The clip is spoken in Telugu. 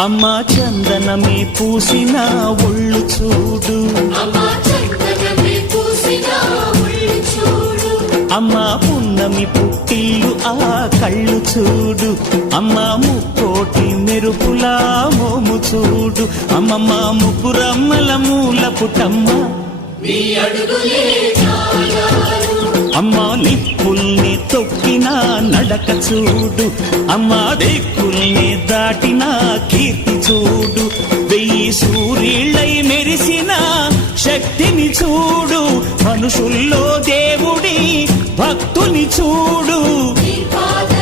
అమ్మా చందనమే పూసిన ఒళ్ళు చూడు, అమ్మా పున్నమి పుట్టిల్లు ఆ కళ్ళు చూడు, అమ్మా ముక్కోటి మెరుపులా మోము చూడు, అమ్మమ్మ ముగ్గురమ్మల మూల పుటమ్మ అమ్మా నిప్పుల్ని తొక్కిన నడక చూడు, అమ్మా దిక్కుల్ని దాటిన కీర్తి చూడు, 1000 సూర్యుళ్ళై మెరిసిన శక్తిని చూడు, మనుషుల్లో దేవుడి భక్తుని చూడు.